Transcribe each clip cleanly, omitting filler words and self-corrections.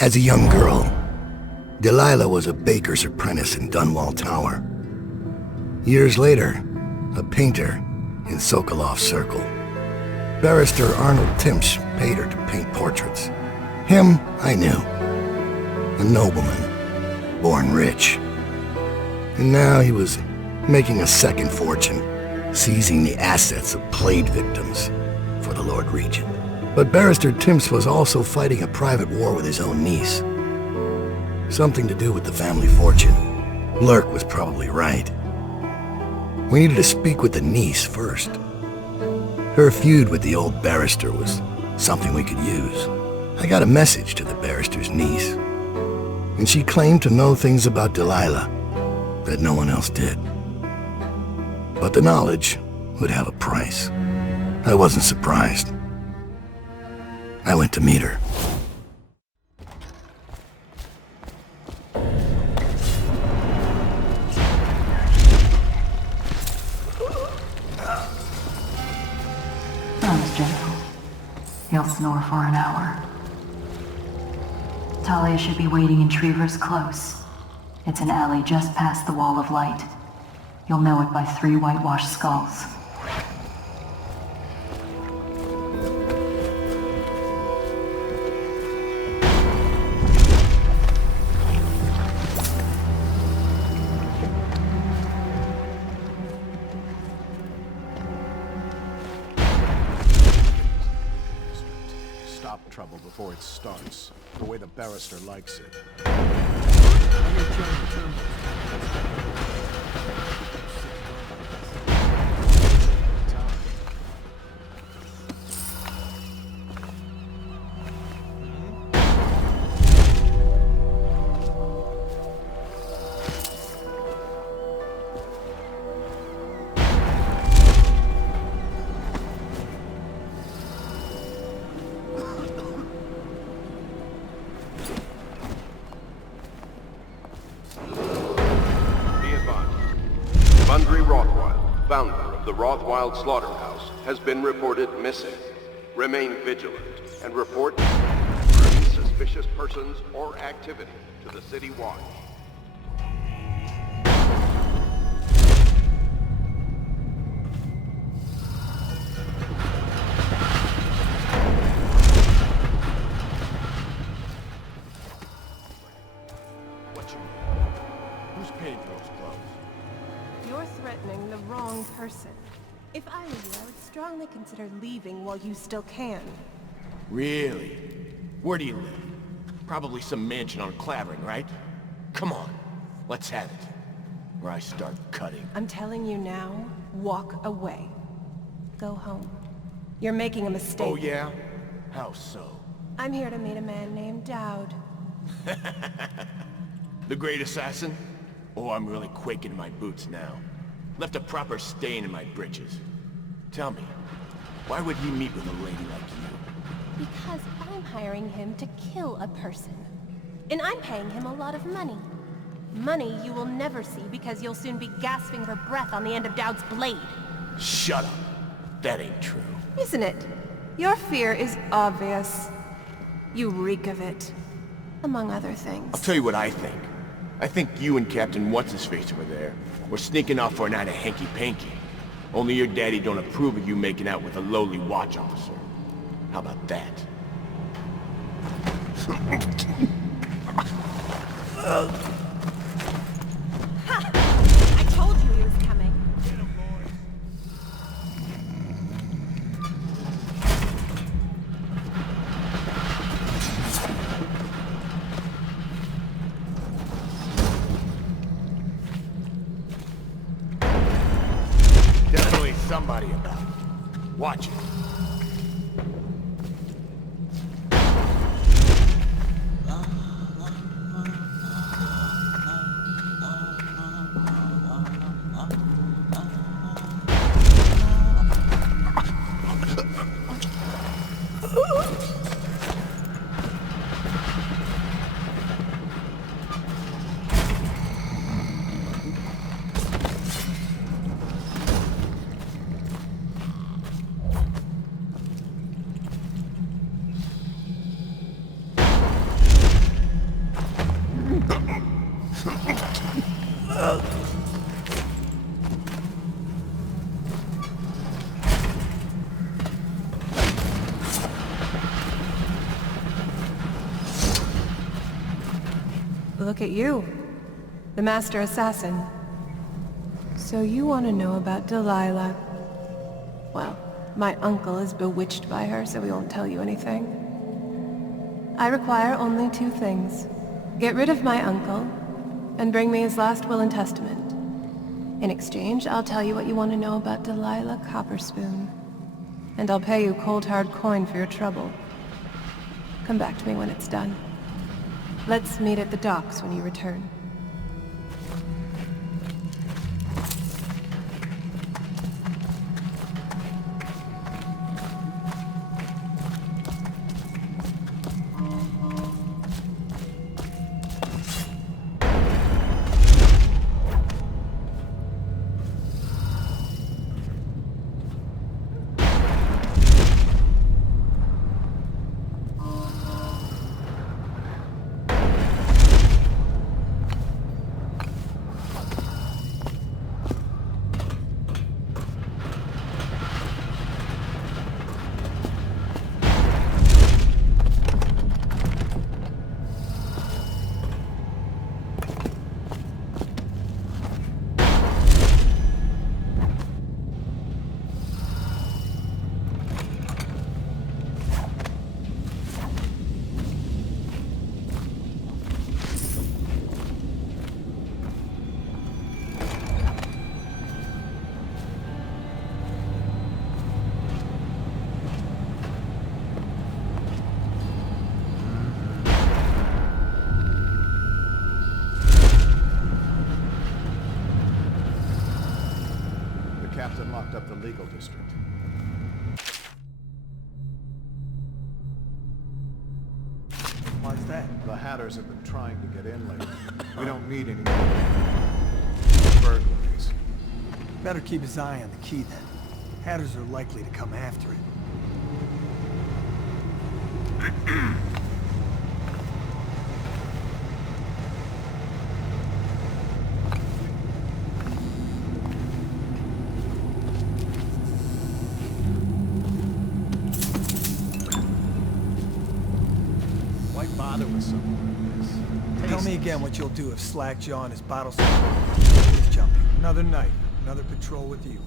As a young girl, Delilah was a baker's apprentice in Dunwall Tower. Years later, a painter in Sokolov Circle. Barrister Arnold Timsh paid her to paint portraits. Him, I knew. A nobleman, born rich. And now he was making a second fortune, seizing the assets of plague victims for the Lord Regent. But Barrister Timsh was also fighting a private war with his own niece. Something to do with the family fortune. Lurk was probably right. We needed to speak with the niece first. Her feud with the old barrister was something we could use. I got a message to the barrister's niece, and she claimed to know things about Delilah that no one else did. But the knowledge would have a price. I wasn't surprised. I went to meet her. Sounds gentle. He'll snore for an hour. Talia should be waiting in Trevor's Close. It's an alley just past the Wall of Light. You'll know it by 3 whitewashed skulls. Stop trouble before it starts, the way the barrister likes it. Founder of the Rothwild Slaughterhouse, has been reported missing. Remain vigilant and report any suspicious persons or activity to the City Watch. What you mean? Who's paid for those clothes? You're threatening the wrong person. If I were you, I would strongly consider leaving while you still can. Really? Where do you live? Probably some mansion on Clavering, right? Come on, let's have it. Or I start cutting. I'm telling you now, walk away. Go home. You're making a mistake. Oh yeah? How so? I'm here to meet a man named Dowd. The great assassin? Oh, I'm really quaking in my boots now. Left a proper stain in my britches. Tell me, why would he meet with a lady like you? Because I'm hiring him to kill a person. And I'm paying him a lot of money. Money you will never see because you'll soon be gasping for breath on the end of Dowd's blade. Shut up. That ain't true. Isn't it? Your fear is obvious. You reek of it. Among other things. I'll tell you what I think. I think you and Captain What's-His-Face over there were sneaking off for a night of hanky-panky. Only your daddy don't approve of you making out with a lowly watch officer. How about that? Ha! I told you he was coming. Definitely somebody about. Watch it. look at you. The Master Assassin. So you want to know about Delilah. Well, my uncle is bewitched by her, so he won't tell you anything. I require only 2 things. Get rid of my uncle, and bring me his last will and testament. In exchange, I'll tell you what you want to know about Delilah Copperspoon. And I'll pay you cold hard coin for your trouble. Come back to me when it's done. Let's meet at the docks when you return. Captain locked up the legal district. Why's that? The Hatters have been trying to get in lately. We don't need any more burglaries. Better keep his eye on the key then. Hatters are likely to come after it. Why bother with something like this? Tell me again what you'll do if Slackjaw and his bottle is jumping. Another night, another patrol with you.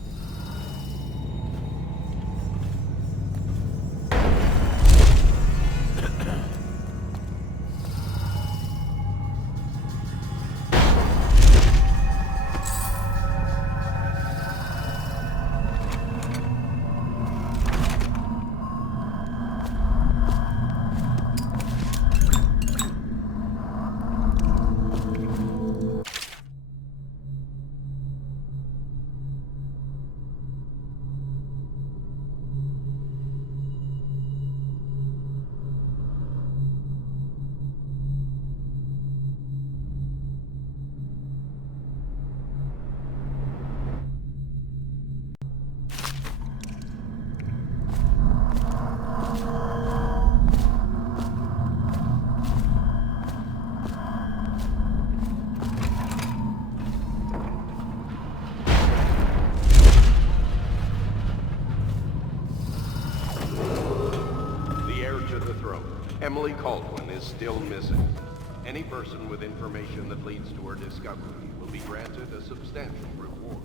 Emily Caldwin is still missing. Any person with information that leads to her discovery will be granted a substantial reward.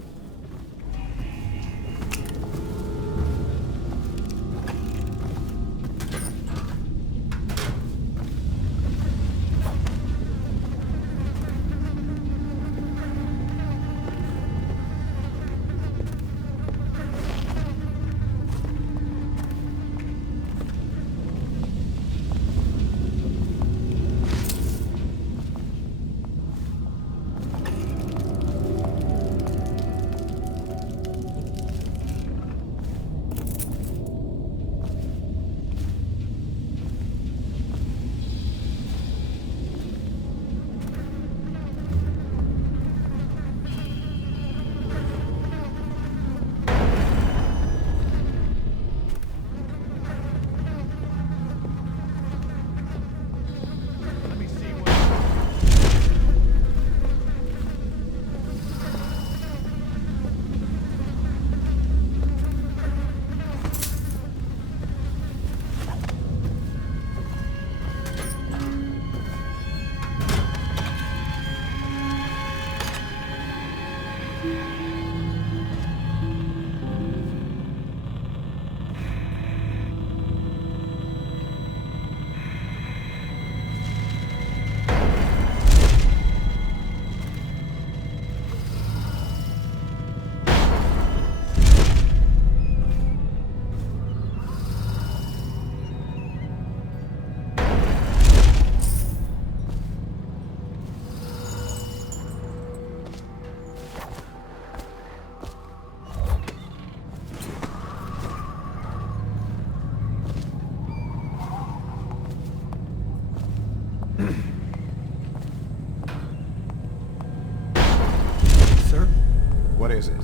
What is it?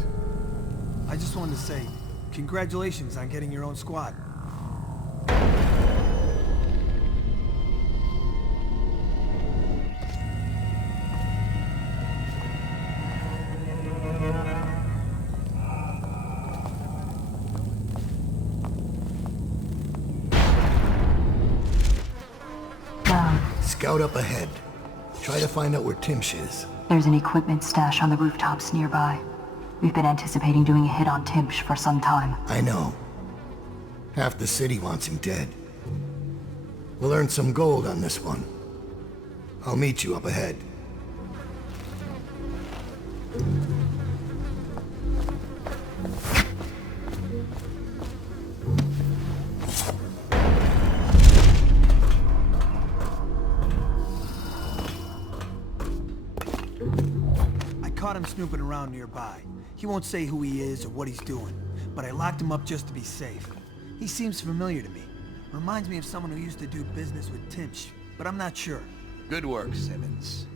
I just wanted to say, congratulations on getting your own squad. Scout up ahead. Try to find out where Timsh is. There's an equipment stash on the rooftops nearby. We've been anticipating doing a hit on Timsh for some time. I know. Half the city wants him dead. We'll earn some gold on this one. I'll meet you up ahead. Caught him snooping around nearby. He won't say who he is or what he's doing, but I locked him up just to be safe. He seems familiar to me. Reminds me of someone who used to do business with Timsh, but I'm not sure. Good work, Simmons.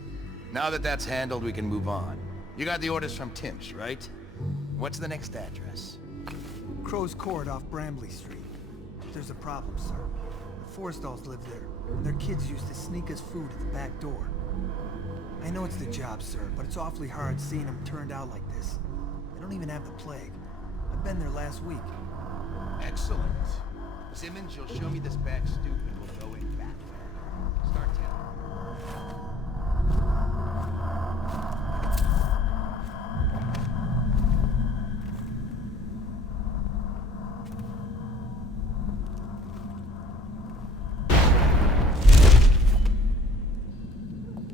Now that that's handled, we can move on. You got the orders from Timsh, right? What's the next address? Crow's Court off Bramley Street. There's a problem, sir. The Forrestalls live there, and their kids used to sneak us food at the back door. I know it's the job, sir, but it's awfully hard seeing them turned out like this. They don't even have the plague. I've been there last week. Excellent. Simmons, you'll show me this back stoop and we'll go in back there. Start telling.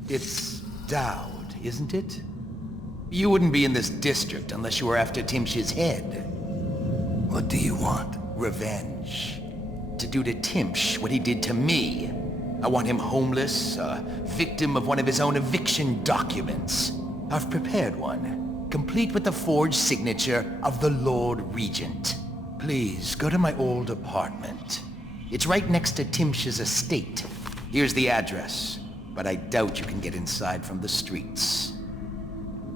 It's Dowd, isn't it? You wouldn't be in this district unless you were after Timsh's head. What do you want? Revenge. To do to Timsh what he did to me. I want him homeless, a victim of one of his own eviction documents. I've prepared one, complete with the forged signature of the Lord Regent. Please, go to my old apartment. It's right next to Timsh's estate. Here's the address, but I doubt you can get inside from the streets.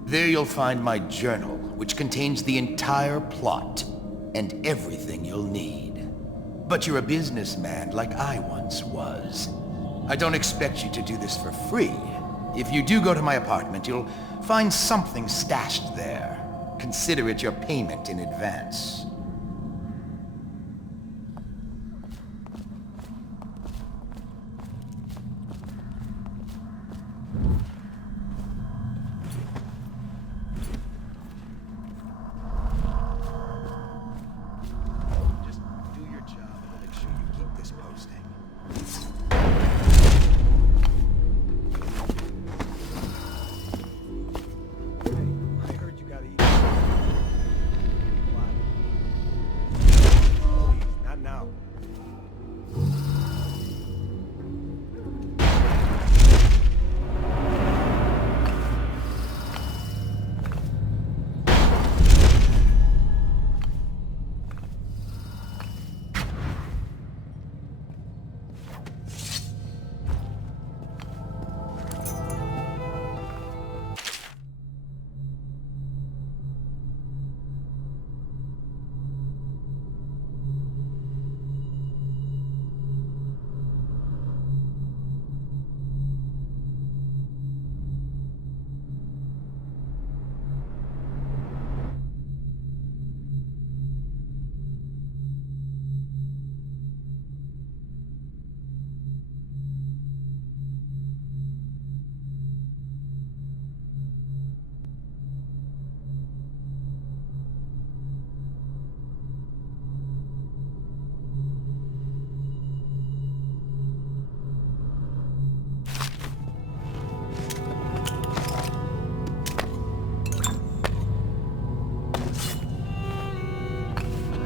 There you'll find my journal, which contains the entire plot and everything you'll need. But you're a businessman like I once was. I don't expect you to do this for free. If you do go to my apartment, you'll find something stashed there. Consider it your payment in advance.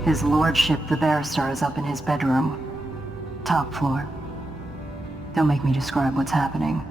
His lordship, the barrister, is up in his bedroom. Top floor. Don't make me describe what's happening.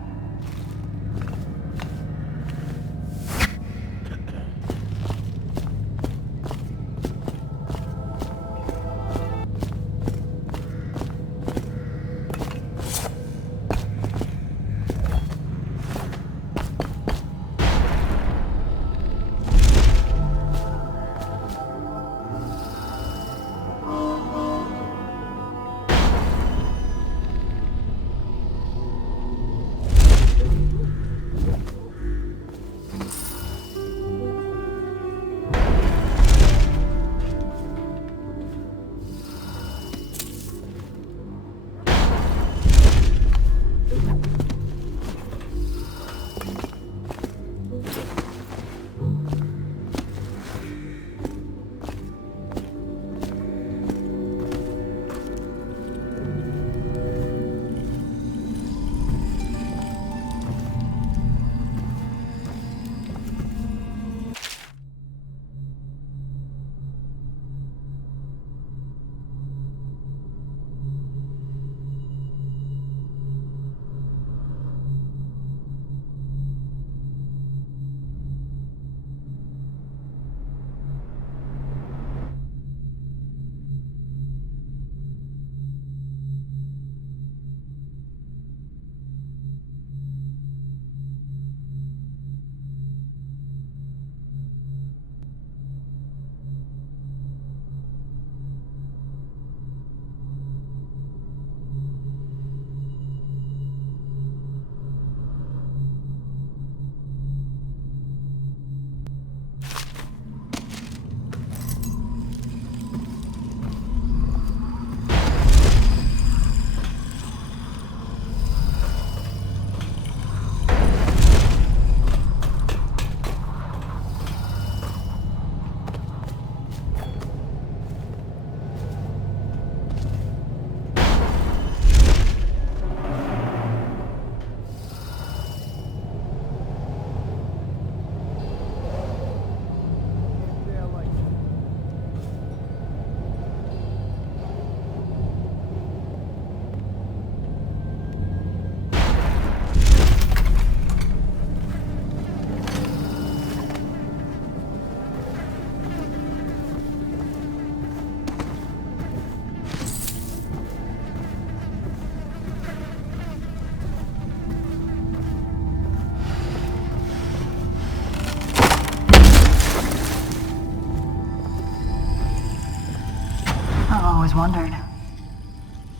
always wondered,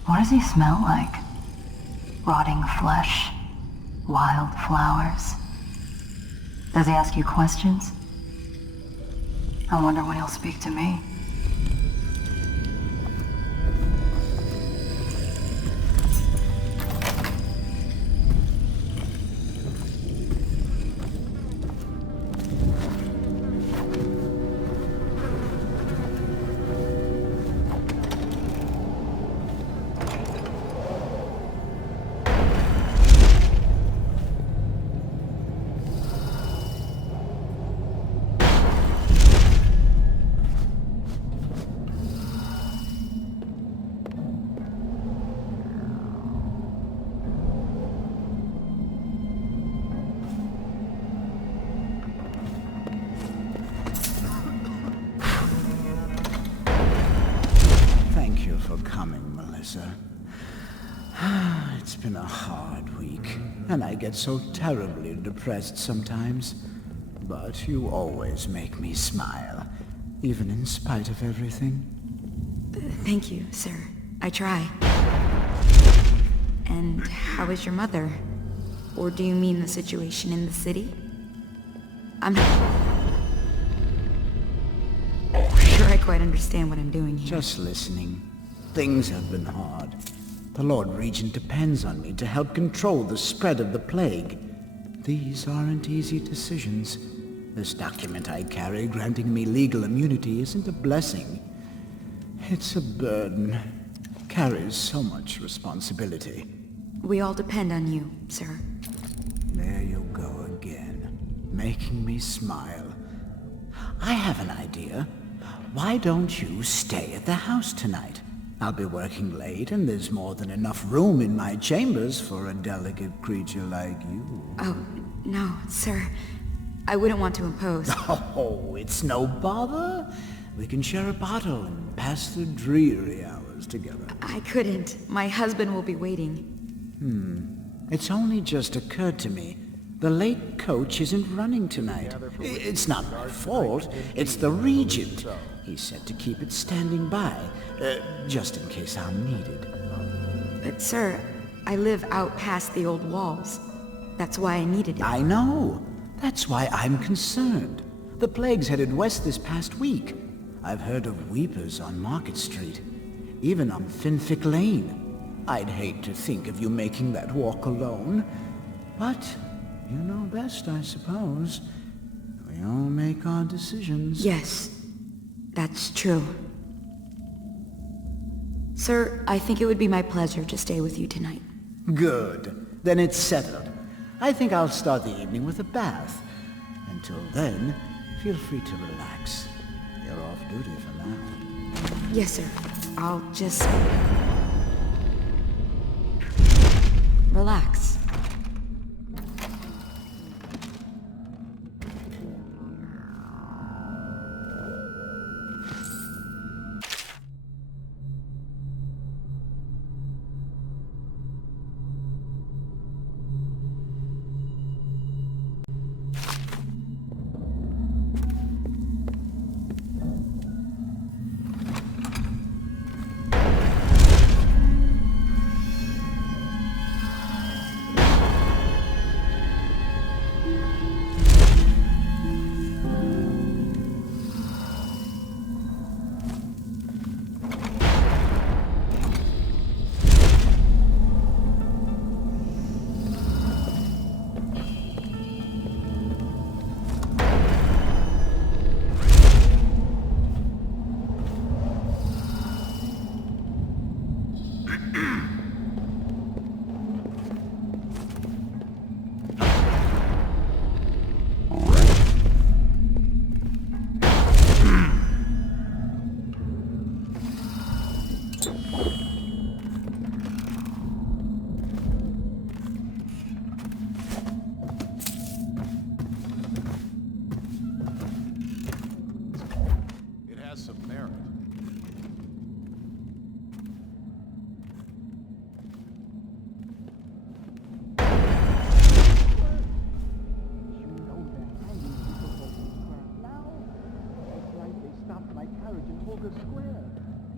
what does he smell like? Rotting flesh? Wild flowers? Does he ask you questions? I wonder when he'll speak to me. Thank you for coming, Melissa. It's been a hard week, and I get so terribly depressed sometimes. But you always make me smile, even in spite of everything. Thank you, sir. I try. And how is your mother? Or do you mean the situation in the city? I'm not sure I quite understand what I'm doing here. Just listening. Things have been hard. The Lord Regent depends on me to help control the spread of the plague. These aren't easy decisions. This document I carry granting me legal immunity isn't a blessing. It's a burden. Carries so much responsibility. We all depend on you, sir. There you go again, making me smile. I have an idea. Why don't you stay at the house tonight? I'll be working late, and there's more than enough room in my chambers for a delicate creature like you. Oh, no, sir. I wouldn't want to impose. Oh, it's no bother. We can share a bottle and pass the dreary hours together. I couldn't. My husband will be waiting. It's only just occurred to me. The late coach isn't running tonight. It's not my fault. It's the Regent. He said to keep it standing by, just in case I'm needed. But sir, I live out past the old walls. That's why I needed it. I know. That's why I'm concerned. The plague's headed west this past week. I've heard of weepers on Market Street, even on Finfic Lane. I'd hate to think of you making that walk alone. But you know best, I suppose. We all make our decisions. Yes, that's true. Sir, I think it would be my pleasure to stay with you tonight. Good. Then it's settled. I think I'll start the evening with a bath. Until then, feel free to relax. You're off duty for now. Yes, sir. I'll just... relax.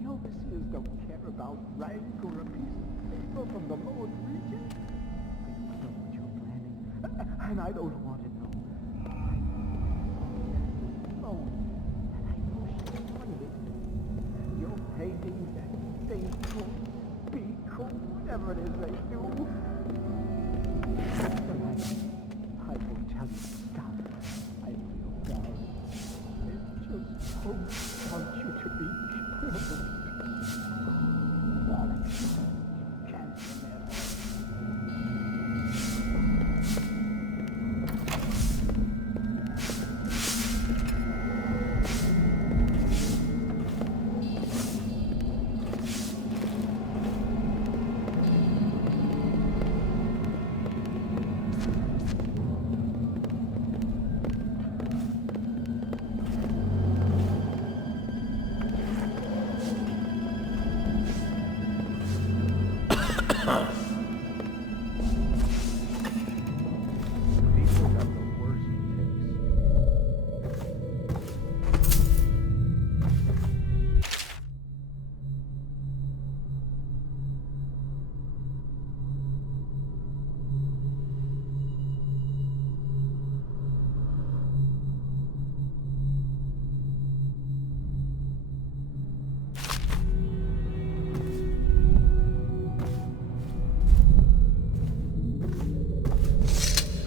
The overseers don't care about rank or a piece of paper from the Lord Regent. I don't know what you're planning, and I don't want to know. I know and I know she wanted it. Your paintings and stay cool, be cool, whatever it is they do. I won't tell you to stop. I feel bad. I just don't want you to be killed. Darling, you can't remember.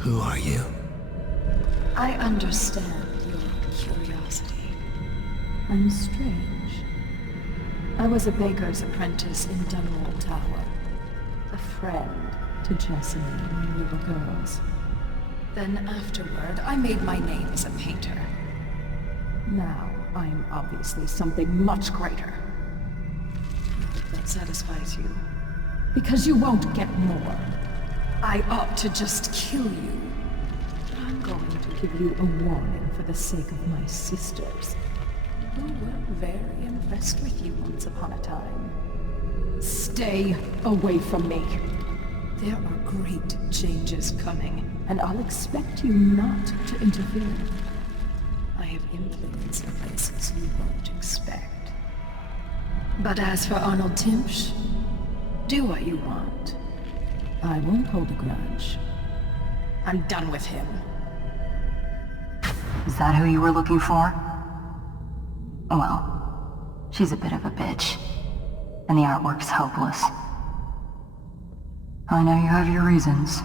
Who are you? I understand your curiosity. I'm strange. I was a baker's apprentice in Dunwall Tower. A friend to Jessamine when we were girls. Then afterward, I made my name as a painter. Now, I'm obviously something much greater. I hope that satisfies you. Because you won't get more. I ought to just kill you. But I'm going to give you a warning for the sake of my sisters, who were very impressed with you once upon a time. Stay away from me. There are great changes coming, and I'll expect you not to interfere. I have influence in places you won't expect. But as for Arnold Timpsch, do what you want. I won't hold a grudge. I'm done with him. Is that who you were looking for? Well, she's a bit of a bitch, and the artwork's hopeless. I know you have your reasons.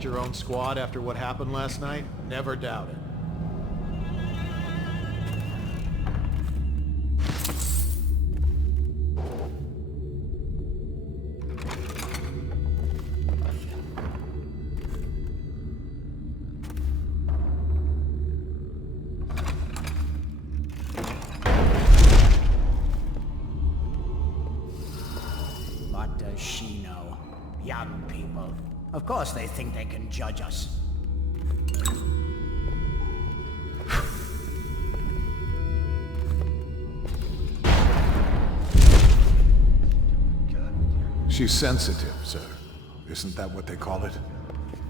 Your own squad after what happened last night? Never doubt it. What does she know? Young people. Of course they think they can judge us. She's sensitive, sir. Isn't that what they call it?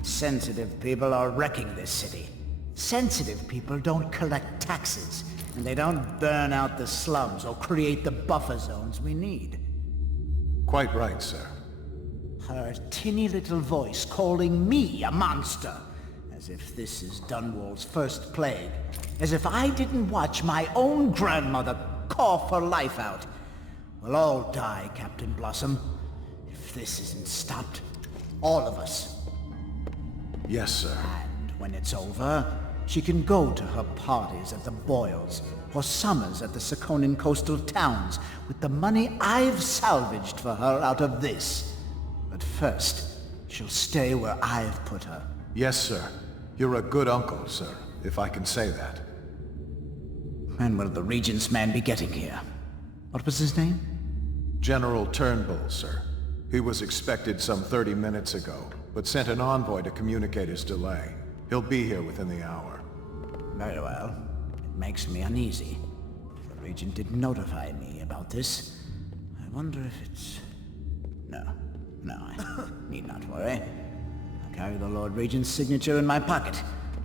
Sensitive people are wrecking this city. Sensitive people don't collect taxes, and they don't burn out the slums or create the buffer zones we need. Quite right, sir. Her tinny little voice calling me a monster. As if this is Dunwall's first plague. As if I didn't watch my own grandmother cough her life out. We'll all die, Captain Blossom. If this isn't stopped, all of us. Yes, sir. And when it's over, she can go to her parties at the Boyles or summers at the Sakonan coastal towns with the money I've salvaged for her out of this. But first, she'll stay where I've put her. Yes, sir. You're a good uncle, sir, if I can say that. When will the Regent's man be getting here? What was his name? General Turnbull, sir. He was expected some 30 minutes ago, but sent an envoy to communicate his delay. He'll be here within the hour. Very well. It makes me uneasy. The Regent didn't notify me about this. I wonder if it's... No, I need not worry. I'll carry the Lord Regent's signature in my pocket,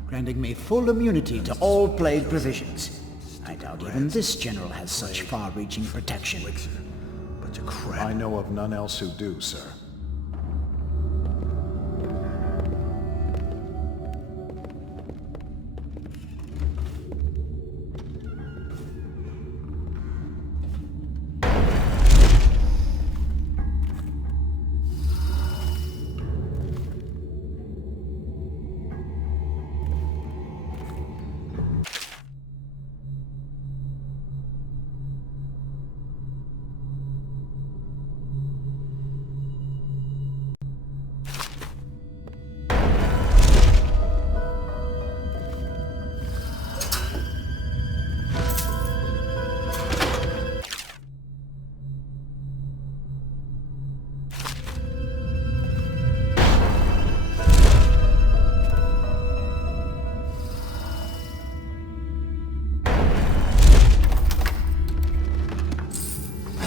granting me full immunity to all plague provisions. I doubt even this general has such far-reaching protection. Bunch of crap. I know of none else who do, sir.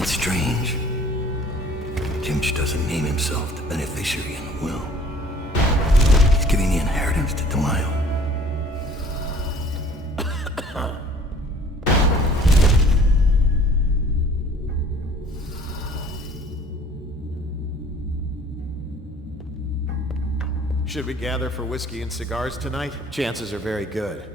Strange. Timch doesn't name himself the beneficiary in the will. He's giving the inheritance to Delilah. Should we gather for whiskey and cigars tonight? Chances are very good.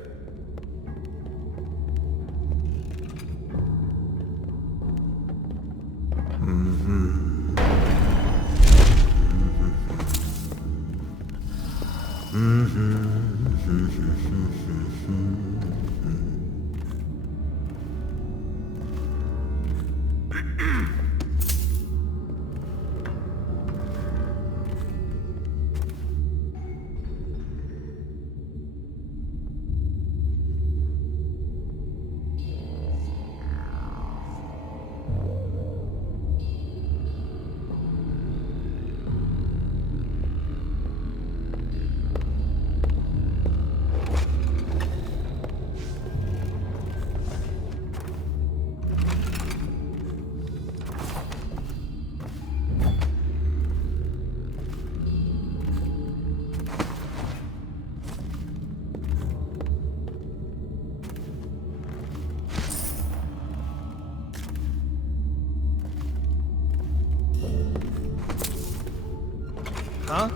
Huh?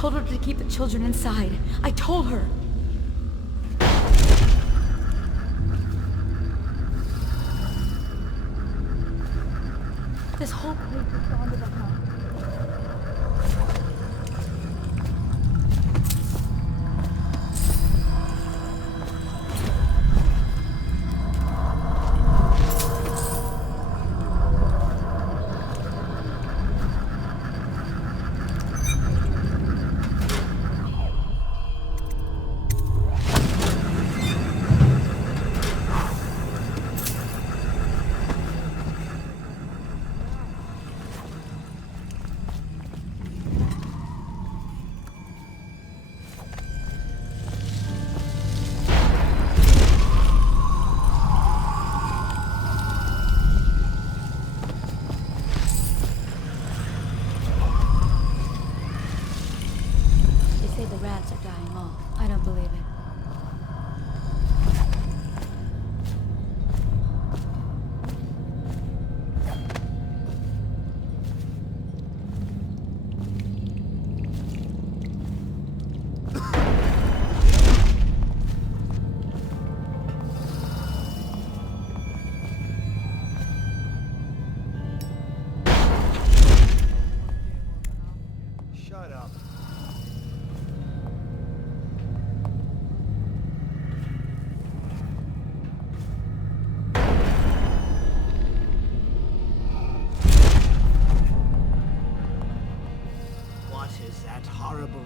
told her to keep the children inside. I told her. This whole place is gone to the house.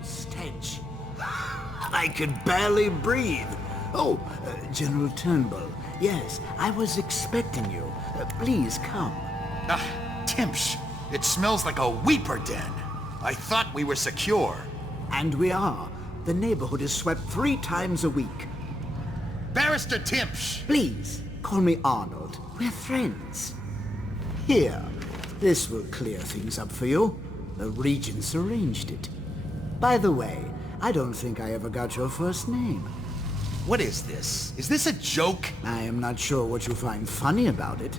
Stench. I could barely breathe. Oh, General Turnbull. Yes, I was expecting you. Please come. Timsh, it smells like a weeper den. I thought we were secure. And we are. The neighborhood is swept 3 times a week. Barrister Timsh! Please, call me Arnold. We're friends. Here, this will clear things up for you. The Regents arranged it. By the way, I don't think I ever got your first name. What is this? Is this a joke? I am not sure what you find funny about it.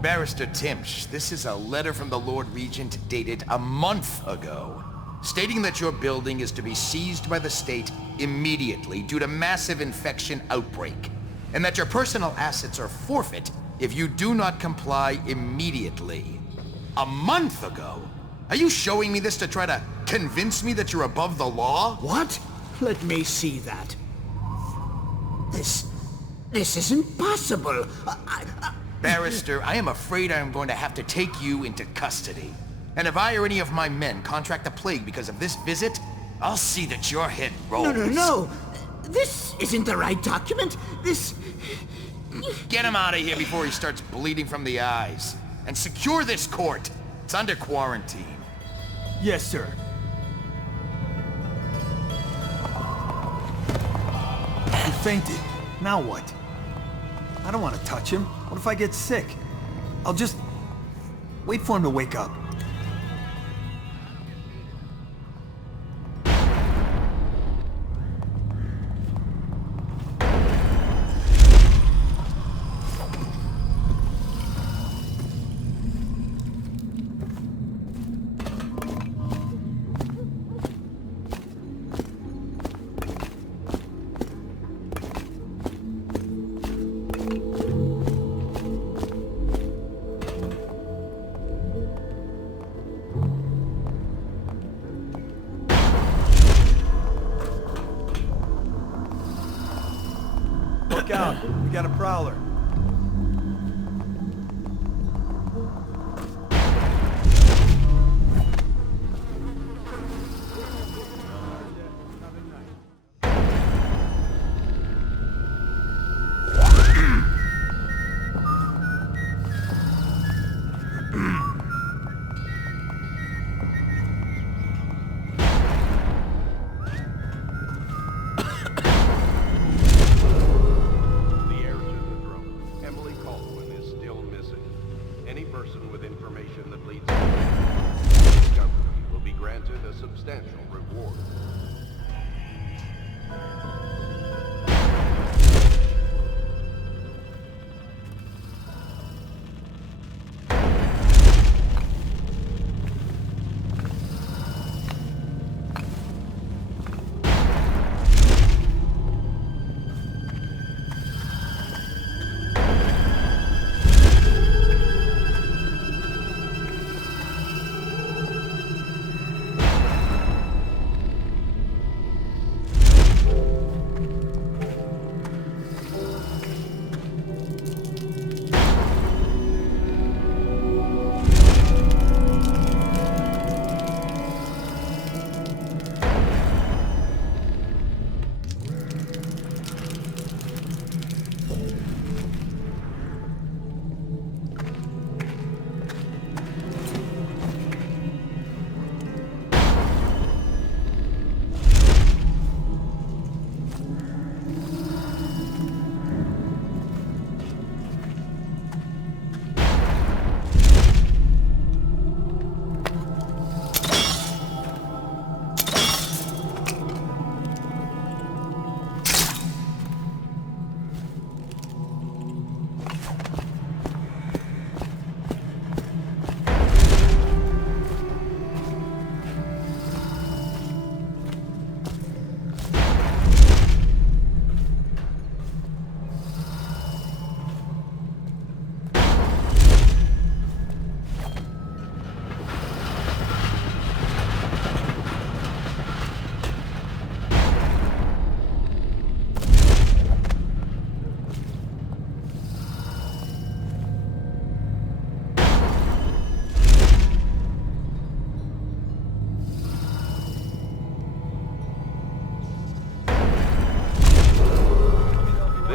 Barrister Timsh, this is a letter from the Lord Regent dated a month ago, stating that your building is to be seized by the state immediately due to massive infection outbreak, and that your personal assets are forfeit if you do not comply immediately. A month ago? Are you showing me this to try to convince me that you're above the law? What? Let me see that. This isn't possible. Barrister, I am afraid I am going to have to take you into custody. And if I or any of my men contract the plague because of this visit, I'll see that your head rolls. No. This isn't the right document. This... Get him out of here before he starts bleeding from the eyes. And secure this court. It's under quarantine. Yes, sir. He fainted. Now what? I don't want to touch him. What if I get sick? I'll just... wait for him to wake up. Look out, we got a prowler.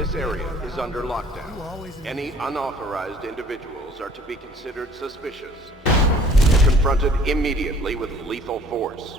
This area is under lockdown. Any unauthorized individuals are to be considered suspicious. Confronted immediately with lethal force.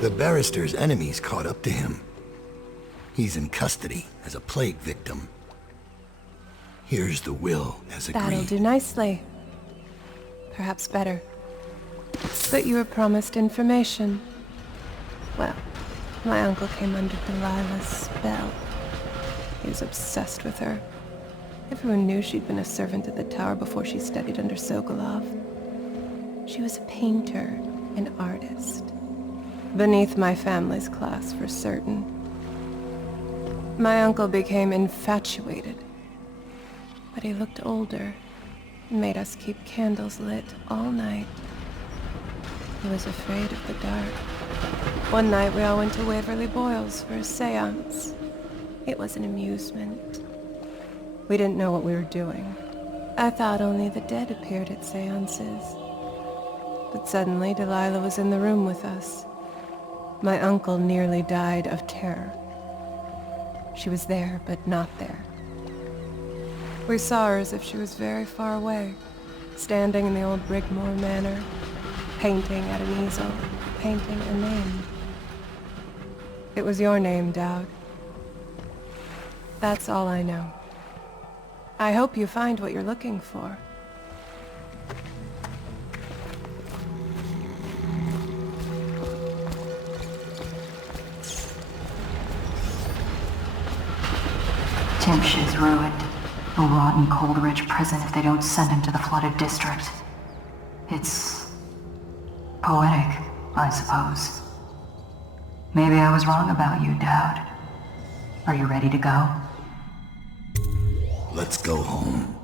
The barrister's enemies caught up to him. He's in custody as a plague victim. Here's the will as agreed. That'll do nicely. Perhaps better. But you were promised information. Well, my uncle came under Delilah's spell. He was obsessed with her. Everyone knew she'd been a servant at the tower before she studied under Sokolov. She was a painter, an artist. Beneath my family's class, for certain. My uncle became infatuated. But he looked older, and made us keep candles lit all night. He was afraid of the dark. One night we all went to Waverly Boyle's for a seance. It was an amusement. We didn't know what we were doing. I thought only the dead appeared at seances. But suddenly Delilah was in the room with us. My uncle nearly died of terror. She was there, but not there. We saw her as if she was very far away, standing in the old Brigmore Manor, painting at an easel, painting a name. It was your name, Dowd. That's all I know. I hope you find what you're looking for. Timsh is ruined. He'll rot in Coldridge prison if they don't send him to the flooded district. It's poetic, I suppose. Maybe I was wrong about you, Dowd. Are you ready to go? Let's go home.